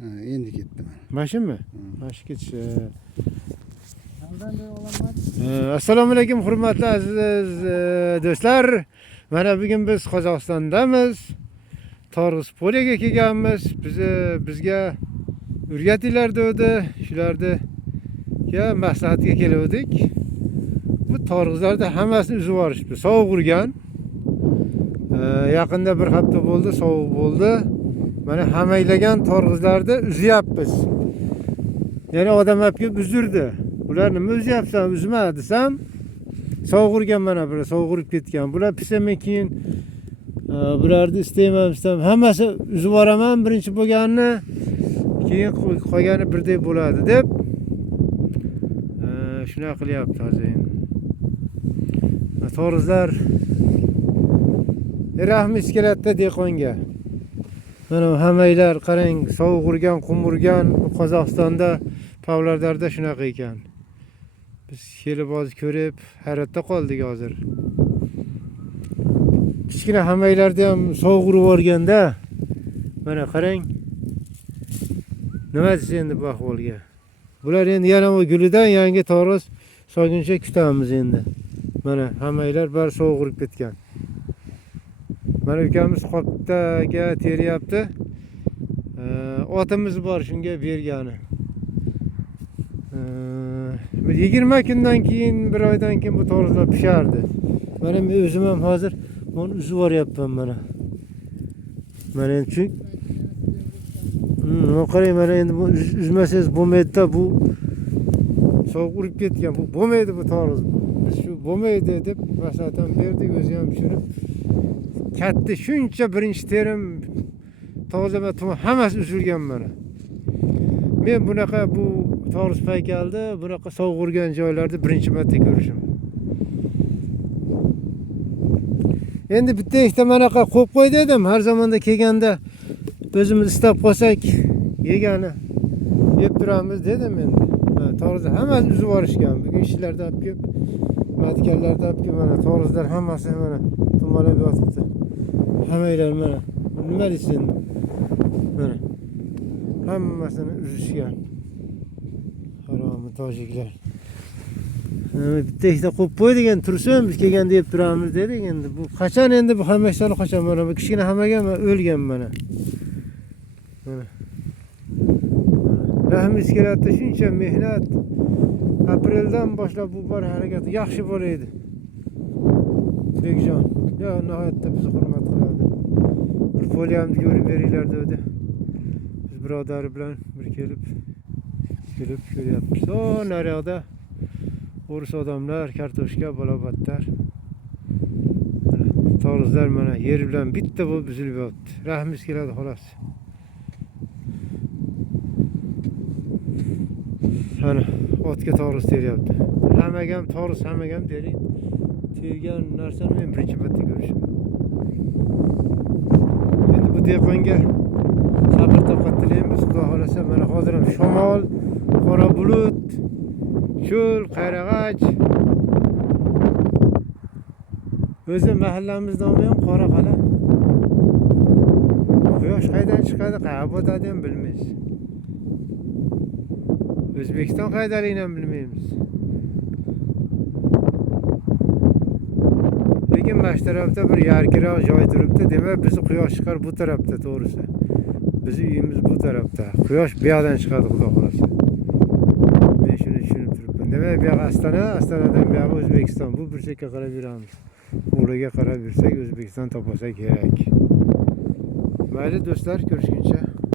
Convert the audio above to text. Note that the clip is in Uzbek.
Ha, endi ketdim. Mashinmi? Mashi ketish. Assalomu alaykum hurmatli aziz do'stlar. Mana bugun biz Qozog'istondamiz. Torg'iz poliga kelganmiz. Bizga o'rgatinglar dedi. Shularni maslahatga keldik. Bu torg'izlarda hammasini uzib yuborishdi. Sovuq urgan. Yaqinda bir hafta bo'ldi, sovuq bo'ldi. Mana hamaylagan torg'izlarni uzyapmiz. Yana odam olib kelib uzdirdi. Bular nima uzyapsan, uzma desam, sovuq urgan mana bular, sovuq urib ketgan. Bular pisaman keyin bularni istayman. Hammasi uzib yuboraman birinchi bo'lganini, keyin qolgani birday bo'ladi deb shunaqa qilyapti hozir endi. Torg'izlar rahmis keladi dehqonga. Mana hamaylar qarang, sovuq urgan, qum urgan Qozog'istonda Pavlardarda shunaqa ekan. Biz kelib hozir ko'rib hayratda qoldik hozir. Kichkina hamaylarda ham sovuq urib o'rganda mana qarang. Nima desa endi bu ahvolga. Bular endi yana o gulidan yangi torg'iz so'yguncha kutamiz endi. Mana hamaylar bari sovuq urib ketgan. Mana ukamiz qoptaga teryapti. Otimiz bor shunga bergani. 20 kundan keyin, bir oydan keyin bu torg'izlar pishardi. Mana men o'zim ham hozir uni uzib yuboryapman mana. Mana endi qarang, mana endi bu uzmasangiz bo'lmaydi-da, bu sovuq urib ketgan. Bu bo'lmaydi bu torg'iz. Biz shu bo'lmaydi deb maslahat berdik, o'zi ham tushunib katta shuncha birinchi terim tozalama tuman hammasi uzilgan mana. Men bunaqa bu torg'iz paykaldi, bunaqa sovuq urgan joylarda birinchi marta ko'rishim. Endi bitta ikkita manaqa qo'yib qo'y dedim, har zamonda kelganda o'zimiz istab qolsak yegani yeb turamiz dedim endi. Torg'izlar hammasi uzib yuborishgan. Bugun ishlarda olib kelib, madkallarda olib kelib mana torg'izlar hammasi mana tumalab yotibdi. Hamaylar mana. Nima deysin? Mana. Hammasini uzishgan. Haromi tojiklar. Bitta ikkita qo'yib qo'y degan tursin, biz kelganda yeb turamiz dedik endi. Bu qachon endi bu hammashlar qachon mana bu kichkina hamagan o'lgan mana. Mana. Rahmis keladi, shuncha mehnat. Apreldan boshlab bu bor harakati yaxshi bo'laydi. Bekjon, yo nihoyatda bizni hurmat qiladi. Bir poliyamni ko'rib beringlar dedi. Biz birodari bilan bir kelib ko'ryapmiz. O naryoqda o'ris odamlar, kartoshka, balobatlar. Mana torg'izlar mana yer bilan bitta bo'lib buzilib yotdi. Rahmis keladi xolos. Mana otga torg'iz teryapti. Hammagam torg'iz, hammagam tering. Tergan narsani men birinchi marta ko'rishim. Endi bu dehqonga sabr toqat tilaymiz. Xudo xolasa mana hozir ham shamol, qora bulut, cho'l, qayrag'ach. O'zi mahallamiz nomi ham Qora Qala. Quyosh qaydan chiqadi, qayerga botadi ham bilmaymiz. O'zbekiston qaydaligini ham bilmaymiz. Lekin mana shu tarafda bir yarkiroq joy turibdi. Demak, bizni quyosh chiqar bu tarafda, to'g'risi. Bizi uyimiz bu tarafda. Quyosh bu yoqdan chiqadi, xudo xolasa. Men shuni tushunib turibman. Demak, bu yoq Ostonadan bu yoq O'zbekiston. Bu burchakka qarab yuramiz. O'g'liga qarab yursak, O'zbekiston topolsa kerak. Mayli do'stlar, ko'rishguncha.